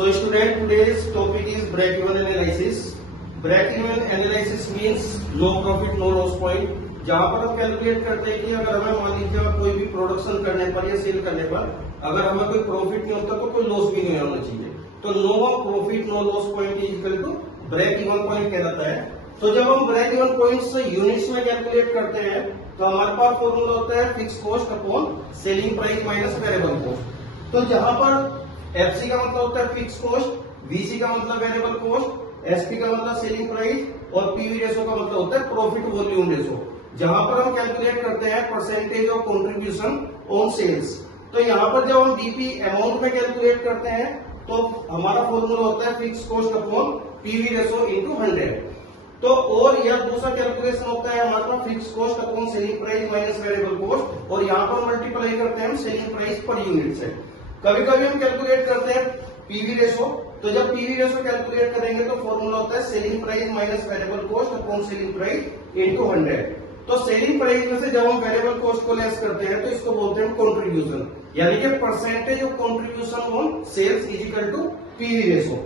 So student, today's topic is break-even analysis. Break-even analysis means no profit no loss point. जहां पर हम calculate करते हैं कि अगर हमें मान लीजिए कोई भी प्रोडक्शन करने पर या सेल करने पर अगर हमें कोई प्रॉफिट नहीं होता तो कोई लॉस भी नहीं होना चाहिए। तो no profit no loss point is equal to break even point कहलाता है। तो जब हम ब्रेक इवन पॉइंट से यूनिट्स में कैलकुलेट करते हैं तो हमारे पास फॉर्मूला होता है fix cost upon selling price minus variable cost. तो जहां पर एफसी का मतलब होता है फिक्स कॉस्ट, वीसी का मतलब वेरिएबल कॉस्ट, एसपी का मतलब सेलिंग प्राइस और पीवी रेशो का मतलब होता है प्रॉफिट वॉल्यूम रेशो। जहां पर हम कैलकुलेट करते हैं percentage of contribution on sales. तो यहाँ पर जब हम बीपी अमाउंट में कैलकुलेट करते हैं तो हमारा फॉर्मूला होता है fix cost upon PV ratio into 100। तो और यह दूसरा कैलकुलेशन होता है हमारे पास fix cost upon selling price minus variable cost और यहाँ पर मल्टीप्लाई करते हैं हम सेलिंग प्राइस पर यूनिट से। कभी कभी हम कैलकुलेट करते हैं पीवी रेशो। तो जब पीवी रेशो कैलकुलेट करेंगे तो फॉर्मूला होता है selling price minus variable cost upon selling price into 100। तो सेलिंग प्राइस में से जब हम वेरिएबल कॉस्ट को लेस करते हैं तो इसको बोलते हैं कंट्रीब्यूशन, यानी कि percentage of contribution on sales is equal to PV ratio.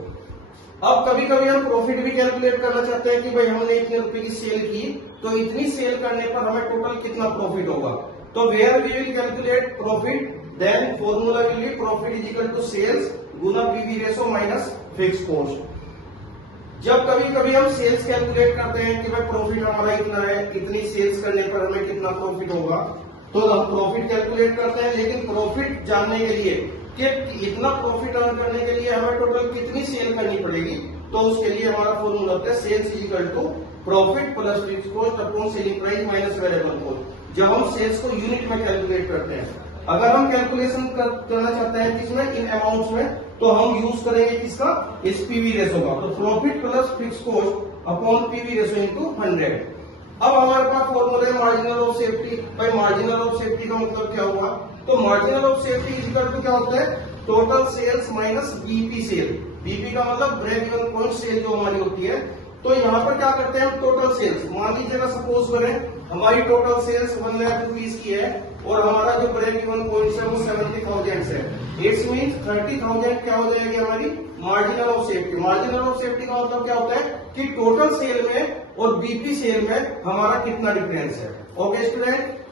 अब कभी कभी हम प्रॉफिट भी कैलकुलेट करना चाहते हैं कि भाई हमने इतने रुपए की सेल की तो इतनी सेल करने पर हमें टोटल कितना प्रॉफिट होगा। तो where we will calculate profit then formula will be profit is equal to sales गुना PV ratio minus fix cost. जब कभी कभी हम सेल्स कैलकुलेट करते हैं कि भाई प्रॉफिट हमारा इतना है, इतनी सेल्स करने पर हमें कितना प्रॉफिट होगा, तो हम प्रॉफिट कैलकुलेट करते हैं। लेकिन प्रॉफिट जानने के लिए कि इतना प्रॉफिट अर्न करने के लिए हमें टोटल कितनी सेल करनी पड़ेगी, तो उसके लिए हमारा फॉर्मूला होता है sales is equal to profit plus fix cost upon selling price minus variable cost. जब हम सेल्स को यूनिट में कैलकुलेट करते हैं, अगर हम कैलकुलेशन करना चाहते हैं किसमें, इन अमाउंट्स में, तो हम यूज करेंगे किसका, इस पीवी रेशो का। तो profit plus fix cost upon PV ratio into 100। अब हमारे पास फॉर्मूला है मार्जिनल ऑफ सेफ्टी। भाई मार्जिनल ऑफ सेफ्टी का मतलब क्या हुआ, तो marginal of safety is equal to क्या होता है, total sales minus BP sale. BP का मतलब ब्रेक इवन पॉइंट सेल जो हमारी होती है। तो यहाँ पर क्या करते हैं हम, टोटल सेल्स मान लीजिएगा, सपोज करें हमारी टोटल सेल्स 1 लाख रुपीज की है और हमारा जो ब्रेक इवन पॉइंट है वो 70,000 है। इट्स मीन्स 30,000 क्या हो जाएगी हमारी marginal of safety. Marginal of safety का मतलब क्या होता है कि टोटल सेल में और बीपी सेल में हमारा कितना डिफरेंस है। Okay student.